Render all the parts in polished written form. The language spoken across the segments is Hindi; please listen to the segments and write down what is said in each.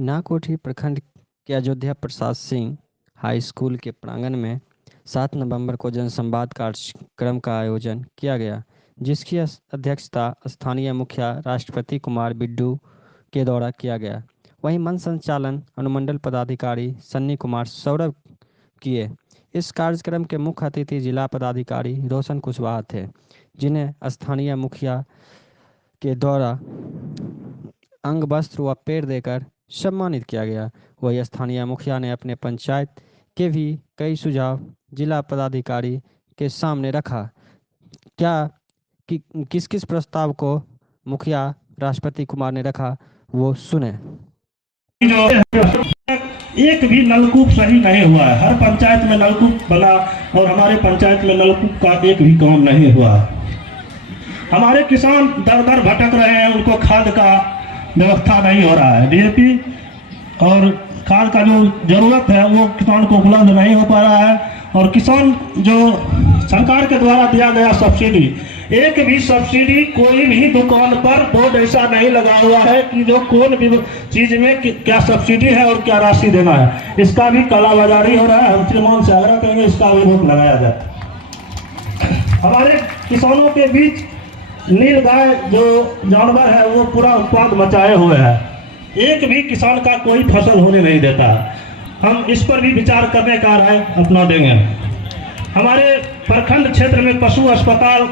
नाकोठी प्रखंड के अयोध्या प्रसाद सिंह हाई स्कूल के प्रांगण में 7 नवंबर को जनसंवाद कार्यक्रम का आयोजन किया गया, जिसकी अध्यक्षता स्थानीय मुखिया राष्ट्रपति कुमार बिड्डू के द्वारा किया गया। वहीं मंच संचालन अनुमंडल पदाधिकारी सन्नी कुमार सौरभ किए। इस कार्यक्रम के मुख्य अतिथि जिला पदाधिकारी रोशन कुशवाहा थे, जिन्हें स्थानीय मुखिया के द्वारा अंग वस्त्र व पेड़ देकर सम्मानित किया गया। वही स्थानीय मुखिया ने अपने पंचायत के भी कई सुझाव जिला पदाधिकारी के सामने रखा। क्या किस किस प्रस्ताव को मुखिया राष्ट्रपति कुमार ने रखा, वो सुने। एक भी नलकूप सही नहीं हुआ है। हर पंचायत में नलकूप बना और हमारे पंचायत में नलकूप का एक भी काम नहीं हुआ। हमारे किसान दर दर भटक रहे हैं, उनको खाद का व्यवस्था नहीं हो रहा है। डीएपी और खाद का जो जरूरत है वो किसान को उपलब्ध नहीं हो पा रहा है। और किसान जो सरकार के द्वारा दिया गया सब्सिडी, एक भी सब्सिडी कोई भी दुकान पर बोर्ड ऐसा नहीं लगा हुआ है कि जो कौन भी चीज में क्या सब्सिडी है और क्या राशि देना है। इसका भी कालाबाजारी हो रहा है। हम श्रीमान से आग्रह करेंगे इसका भी रोक लगाया जाए। हमारे किसानों के बीच नील गाय जो जानवर है वो पूरा उत्पाद मचाए हुए है। एक भी किसान का कोई फसल होने नहीं देता। हम इस पर भी विचार करने का राय अपना देंगे। हमारे प्रखंड क्षेत्र में पशु अस्पताल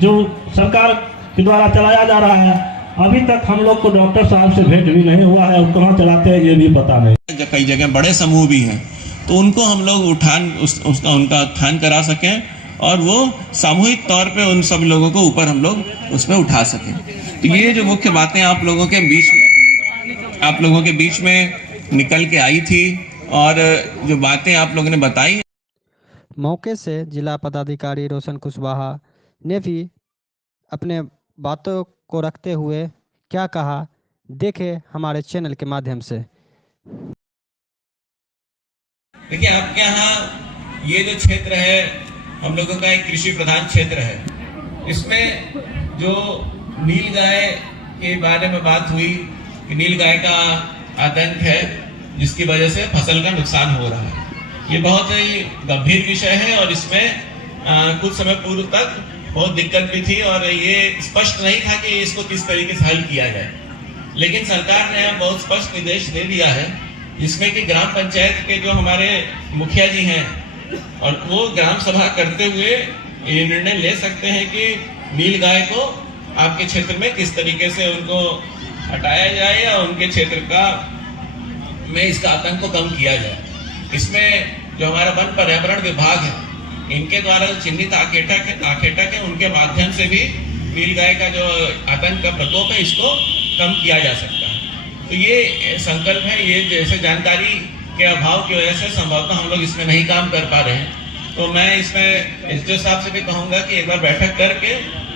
जो सरकार के द्वारा चलाया जा रहा है, अभी तक हम लोग को डॉक्टर साहब से भेंट भी नहीं हुआ है और कहाँ चलाते हैं ये भी पता नहीं। कई जगह बड़े समूह भी हैं, तो उनको हम लोग उनका उत्थान करा सकें और वो सामूहिक तौर पे उन सब लोगों को ऊपर हम लोग उसमें उठा सकें। तो ये जो मुख्य बातें आप लोगों के बीच में निकल के आई थी और जो बातें आप लोगों ने बताई। मौके से जिला पदाधिकारी रोशन कुशवाहा ने भी अपने बातों को रखते हुए क्या कहा, देखे हमारे चैनल के माध्यम से। देखिए, आपके यहाँ ये जो क्षेत्र है हम लोगों का एक कृषि प्रधान क्षेत्र है। इसमें जो नील गाय के बारे में बात हुई कि नील गाय का आतंक है जिसकी वजह से फसल का नुकसान हो रहा है, ये बहुत ही गंभीर विषय है और इसमें कुछ समय पूर्व तक बहुत दिक्कत भी थी और ये स्पष्ट नहीं था कि इसको किस तरीके से हल किया जाए। लेकिन सरकार ने बहुत स्पष्ट निर्देश दे दिया है, जिसमें कि ग्राम पंचायत के जो हमारे मुखिया जी हैं और वो ग्राम सभा करते हुए ये निर्णय ले सकते हैं कि नील गाय को आपके क्षेत्र में किस तरीके से उनको हटाया जाए या उनके क्षेत्र में इसका आतंक को कम किया जाए। इसमें जो हमारा वन पर्यावरण विभाग है, इनके द्वारा जो चिन्हित आखेटक है उनके माध्यम से भी नील गाय का जो आतंक का प्रकोप है इसको कम किया जा सकता है। तो ये संकल्प है। ये जैसे जानकारी के अभाव की वजह से संभवतः हम लोग इसमें नहीं काम कर पा रहे हैं। तो मैं इसमें एसडीओ साहब से भी कहूंगा कि एक बार बैठक करके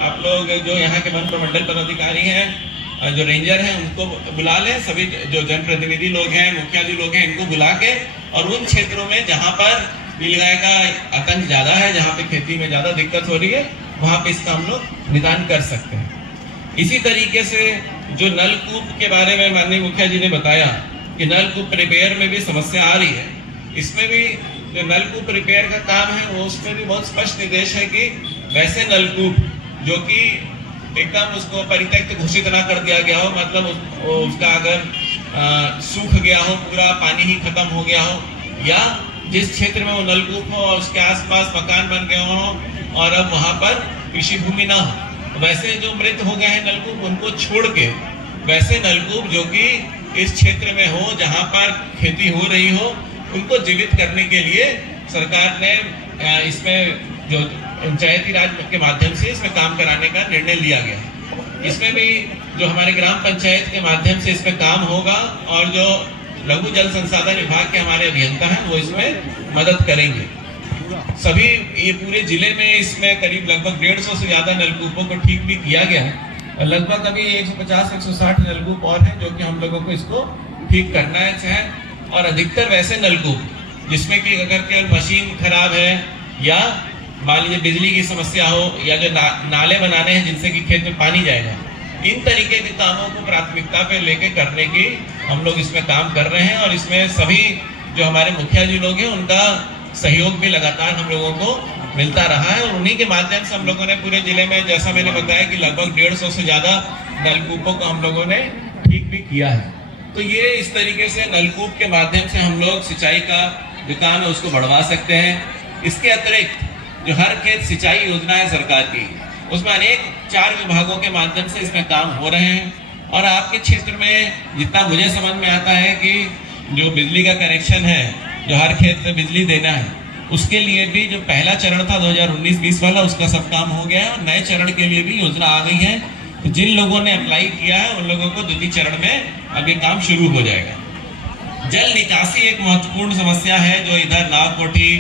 आप लोग जो यहाँ के वन प्रमंडल पदाधिकारी हैं, जो रेंजर हैं, उनको बुला लें। सभी जो जनप्रतिनिधि लोग हैं, मुखिया जी लोग हैं, इनको बुला के और उन क्षेत्रों में जहाँ पर नील गाय का आतंक ज्यादा है, जहाँ पे खेती में ज्यादा दिक्कत हो रही है, वहां पे इसका हम लोग निदान कर सकते हैं। इसी तरीके से जो नलकूप के बारे में माननीय मुखिया जी ने बताया कि नलकूप रिपेयर में भी समस्या आ रही है, इसमें भी जो नलकूप रिपेयर का काम है वो उसमें भी बहुत स्पष्ट निर्देश है कि वैसे नलकूप जो कि एकदम उसको परित्यक्त घोषित ना कर दिया गया हो, मतलब उसका अगर सूख गया हो, पूरा पानी ही खत्म हो गया हो, या जिस क्षेत्र में वो नलकूप हो और उसके आसपास मकान बन गए हो और अब वहां पर कृषि भूमि ना हो, तो वैसे जो मृत हो गए हैं नलकूप उनको छोड़ के वैसे नलकूप जो कि इस क्षेत्र में हो जहां पर खेती हो रही हो, उनको जीवित करने के लिए सरकार ने इसमें जो पंचायती राज के माध्यम से इसमें काम कराने का निर्णय लिया गया। इसमें भी जो हमारे ग्राम पंचायत के माध्यम से इसमें काम होगा और जो लघु जल संसाधन विभाग के हमारे अभियंता हैं वो इसमें मदद करेंगे। सभी ये पूरे जिले में इसमें करीब लगभग 150 से ज्यादा नलकूपों को ठीक भी किया गया है। लगभग अभी 150-160 नलकूप और हैं जो कि हम लोगों को इसको ठीक करना है। और अधिकतर वैसे नलकूप जिसमें कि अगर केवल मशीन खराब है या मान लीजिए बिजली की समस्या हो या जो नाले बनाने हैं जिनसे कि खेत में पानी जाएगा, इन तरीके के कामों को प्राथमिकता पे लेके करने की हम लोग इसमें काम कर रहे हैं और इसमें सभी जो हमारे मुखिया जी लोग हैं उनका सहयोग भी लगातार हम लोगों को मिलता रहा है और उन्हीं के माध्यम से हम लोगों ने पूरे जिले में, जैसा मैंने बताया कि लगभग 150 से ज्यादा नलकूपों को हम लोगों ने ठीक भी किया है। तो ये इस तरीके से नलकूप के माध्यम से हम लोग सिंचाई का जो काम है उसको बढ़वा सकते हैं। इसके अतिरिक्त जो हर खेत सिंचाई योजना है सरकार की, उसमें अनेक 4 विभागों के माध्यम से इसमें काम हो रहे हैं और आपके क्षेत्र में जितना मुझे समझ में आता है कि जो बिजली का कनेक्शन है, जो हर खेत में बिजली देना है, उसके लिए भी जो पहला चरण था 2019-20 वाला, उसका सब काम हो गया है और नए चरण के लिए भी योजना आ गई है। तो जिन लोगों ने अप्लाई किया है उन लोगों को द्वितीय चरण में अभी काम शुरू हो जाएगा। जल निकासी एक महत्वपूर्ण समस्या है जो इधर नावकोठी,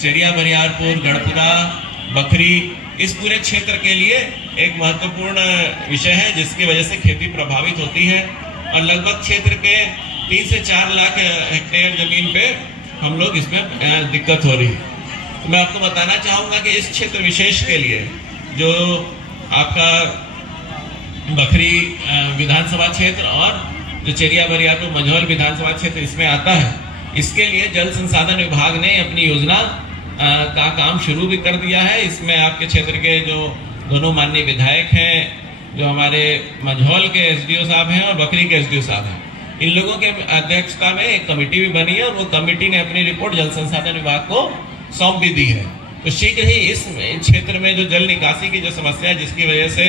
चेरिया बरियारपुर, गढ़पुरा, बखरी, इस पूरे क्षेत्र के लिए एक महत्वपूर्ण विषय है जिसकी वजह से खेती प्रभावित होती है और लगभग क्षेत्र के 3 से 4 लाख हेक्टेयर जमीन पे हम लोग इसमें दिक्कत हो रही है। तो मैं आपको बताना चाहूंगा कि इस क्षेत्र विशेष के लिए जो आपका बखरी विधानसभा क्षेत्र और जो चेरिया बरियारपुर मंझौल विधानसभा क्षेत्र इसमें आता है, इसके लिए जल संसाधन विभाग ने अपनी योजना का काम शुरू भी कर दिया है। इसमें आपके क्षेत्र के जो दोनों माननीय विधायक हैं, जो हमारे मंझौल के एसडीओ साहब हैं और बखरी के एसडीओ साहब हैं, इन लोगों के अध्यक्षता में एक कमेटी भी बनी है और वो कमेटी ने अपनी रिपोर्ट जल संसाधन विभाग को सौंप भी दी है। तो शीघ्र ही इस क्षेत्र में जो जल निकासी की जो समस्या है, जिसकी वजह से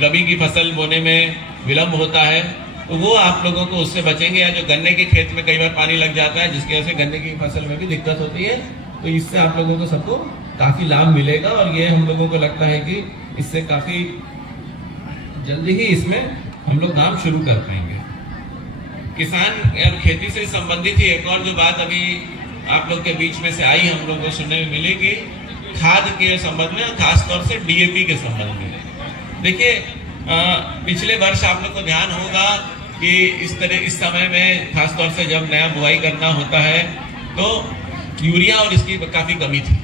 रबी की फसल बोने में विलंब होता है, तो वो आप लोगों को उससे बचेंगे। या जो गन्ने के खेत में कई बार पानी लग जाता है जिसकी वजह से गन्ने की फसल में भी दिक्कत होती है, तो इससे आप लोगों को सबको काफी लाभ मिलेगा और ये हम लोगों को लगता है कि इससे काफी जल्दी ही इसमें हम लोग काम शुरू कर पाएंगे। किसान और खेती से संबंधित ही एक और जो बात अभी आप लोग के बीच में से आई, हम लोग को सुनने में मिलेगी खाद के संबंध में, खासतौर से डीएपी के संबंध में। देखिए, पिछले वर्ष आप लोग को ध्यान होगा कि इस समय में खासतौर से जब नया बुआई करना होता है तो यूरिया और इसकी काफी कमी थी।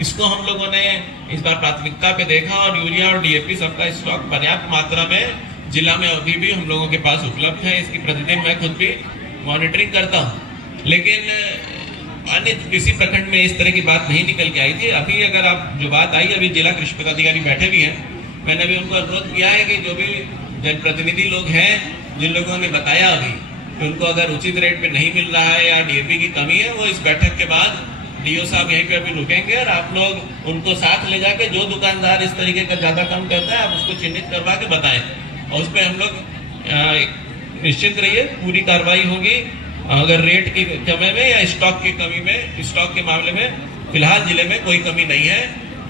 इसको हम लोगों ने इस बार प्राथमिकता पे देखा और यूरिया और डीएपी सबका स्टॉक पर्याप्त मात्रा में जिला में अभी भी हम लोगों के पास उपलब्ध है। इसकी प्रतिदिन मैं खुद भी मॉनिटरिंग करता हूँ, लेकिन अन्य किसी प्रखंड में इस तरह की बात नहीं निकल के आई थी। अभी अगर आप जो बात आई, अभी जिला कृषि पदाधिकारी बैठे भी हैं, मैंने भी उनको अनुरोध किया है कि जो भी जनप्रतिनिधि लोग हैं, जिन लोगों ने बताया अभी कि उनको अगर उचित रेट पे नहीं मिल रहा है या डीएपी की कमी है, वो इस बैठक के बाद डीओ साहब यहीं पे अभी रुकेंगे और आप लोग उनको साथ ले जाके जो दुकानदार इस तरीके का ज्यादा कम करता है आप उसको चिन्हित करवा के बताएं और उस पर हम लोग निश्चिंत रहिए, पूरी कार्रवाई होगी। अगर रेट की कमी में या स्टॉक की कमी में, स्टॉक के मामले में फिलहाल जिले में कोई कमी नहीं है,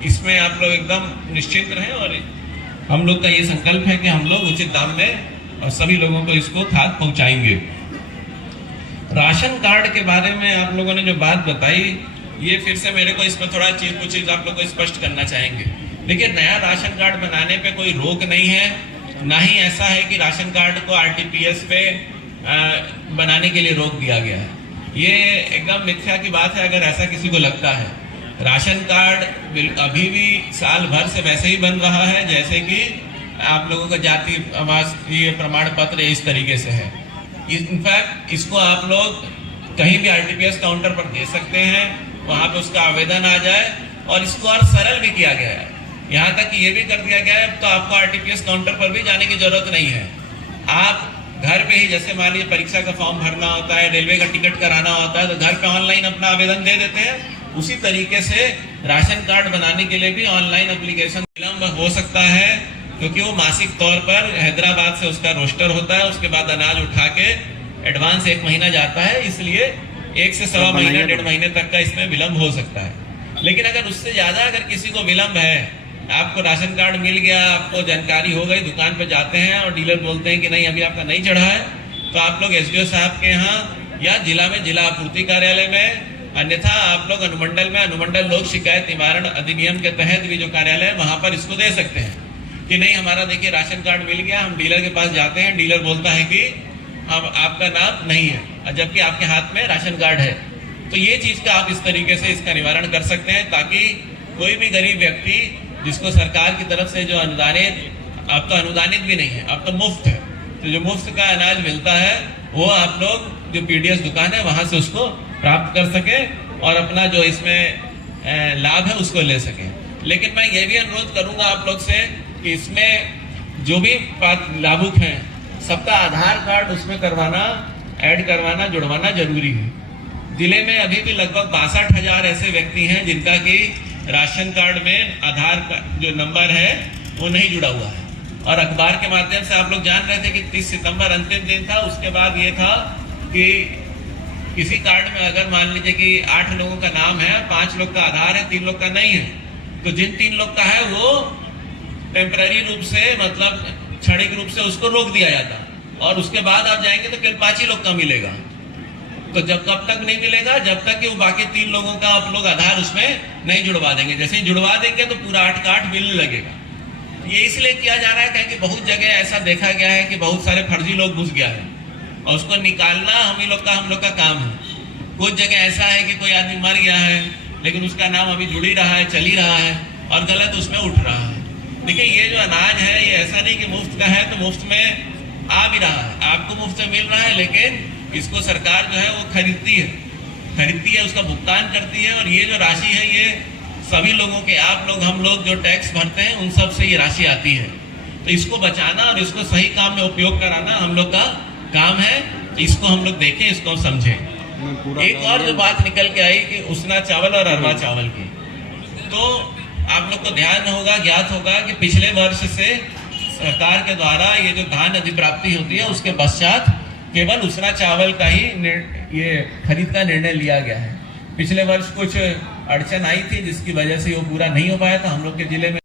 इसमें आप लोग एकदम निश्चिंत रहें। और हम लोग का ये संकल्प है कि हम लोग उचित दाम में और सभी लोगों को इसको खाद पहुंचाएंगे। राशन कार्ड के बारे में आप लोगों ने जो बात बताई, ये फिर से मेरे को इसमें थोड़ा कुछ चीज आप लोग को स्पष्ट करना चाहेंगे। देखिए, नया राशन कार्ड बनाने पे कोई रोक नहीं है, ना ही ऐसा है कि राशन कार्ड को आरटीपीएस पे बनाने के लिए रोक दिया गया है। ये एकदम मिथ्या की बात है अगर ऐसा किसी को लगता है। राशन कार्ड अभी भी साल भर से वैसे ही बन रहा है जैसे कि आप लोगों का जाति आवासीय प्रमाण पत्र इस तरीके से है। इनफैक्ट इसको आप लोग कहीं भी आरटीपीएस काउंटर पर दे सकते हैं, वहां पे उसका आवेदन आ जाए और इसको और सरल भी किया गया है। यहाँ तक कि ये भी कर दिया गया है तो आपको आरटीपीएस काउंटर पर भी जाने की जरूरत नहीं है। आप घर पे ही, जैसे मान लीजिए परीक्षा का फॉर्म भरना होता है, रेलवे का टिकट कराना होता है, तो घर पे ऑनलाइन अपना आवेदन दे देते हैं। उसी तरीके से राशन कार्ड बनाने के लिए भी ऑनलाइन एप्लीकेशन विलंब हो सकता है, क्योंकि वो मासिक तौर पर हैदराबाद से उसका रोस्टर होता है, उसके बाद अनाज उठा के एडवांस 1 महीना जाता है, इसलिए 1 से सवा महीना 1.5 महीने तक का इसमें विलंब हो सकता है। लेकिन अगर उससे ज्यादा अगर किसी को विलंब है, आपको राशन कार्ड मिल गया, आपको जानकारी हो गई, दुकान पे जाते हैं और डीलर बोलते हैं कि नहीं अभी आपका नहीं चढ़ा है, तो आप लोग एसडीओ साहब के यहाँ या जिला में जिला आपूर्ति कार्यालय में, अन्यथा आप लोग अनुमंडल में अनुमंडल लोक शिकायत निवारण अधिनियम के तहत भी जो कार्यालय है वहां पर इसको दे सकते हैं कि नहीं हमारा देखिए राशन कार्ड मिल गया। हम डीलर के पास जाते हैं, डीलर बोलता है कि अब आपका नाम नहीं है, जबकि आपके हाथ में राशन कार्ड है। तो ये चीज का आप इस तरीके से इसका निवारण कर सकते हैं, ताकि कोई भी गरीब व्यक्ति जिसको सरकार की तरफ से जो अनुदानित अब तो अनुदानित भी नहीं है, अब तो मुफ्त है। तो जो मुफ्त का अनाज मिलता है वो आप लोग जो पीडीएस दुकान है वहां से उसको प्राप्त कर सके और अपना जो इसमें लाभ है उसको ले सके। लेकिन मैं ये भी अनुरोध करूंगा आप लोग से कि इसमें जो भी लाभुक हैं सबका आधार कार्ड उसमें करवाना, ऐड करवाना, जुड़वाना जरूरी है। जिले में अभी भी लगभग 62,000 ऐसे व्यक्ति हैं जिनका कि राशन कार्ड में आधार का जो नंबर है वो नहीं जुड़ा हुआ है। और अखबार के माध्यम से आप लोग जान रहे थे कि 30 सितंबर अंतिम दिन था। उसके बाद ये था कि किसी कार्ड में अगर मान लीजिए कि 8 लोगों का नाम है, 5 लोग का आधार है, 3 लोग का नहीं है, तो जिन 3 लोग का है वो टेम्पररी रूप से मतलब क्षणिक रूप से उसको रोक दिया जाता और उसके बाद आप जाएंगे तो केवल 5 ही लोग का मिलेगा। तो जब कब तक नहीं मिलेगा? जब तक कि वो बाकी 3 लोगों का आप लोग आधार उसमें नहीं जुड़वा देंगे। जैसे ही जुड़वा देंगे तो पूरा 8 का 8 मिलने लगेगा। ये इसलिए किया जा रहा है कि बहुत जगह ऐसा देखा गया है कि बहुत सारे फर्जी लोग घुस गया है और उसको निकालना हम लोग का काम है। कुछ जगह ऐसा है कि कोई आदमी मर गया है लेकिन उसका नाम अभी जुड़ ही रहा है, चल ही रहा है और गलत उसमें उठ रहा है। देखिए ये जो अनाज है ये ऐसा नहीं कि मुफ्त का है तो मुफ्त में आ भी रहा है, आपको मुफ्त में मिल रहा है, लेकिन इसको सरकार जो है वो खरीदती है, उसका भुगतान करती है। और ये जो राशि है ये सभी लोगों के, आप लोग, हम लोग जो टैक्स भरते हैं उन सब से ये राशि आती है। तो इसको बचाना और इसको सही काम में उपयोग कराना हम लोग का काम है। इसको हम लोग देखें, इसको समझें। एक और जो बात निकल के आई कि उसना चावल और अरवा चावल की, तो आप लोग को ध्यान होगा, ज्ञात होगा कि पिछले वर्ष से सरकार के द्वारा ये जो धान अधिप्राप्ति होती है उसके पश्चात केवल उसना चावल का ही ये खरीद का निर्णय लिया गया है। पिछले वर्ष कुछ अड़चन आई थी जिसकी वजह से वो पूरा नहीं हो पाया था हम लोग के जिले में।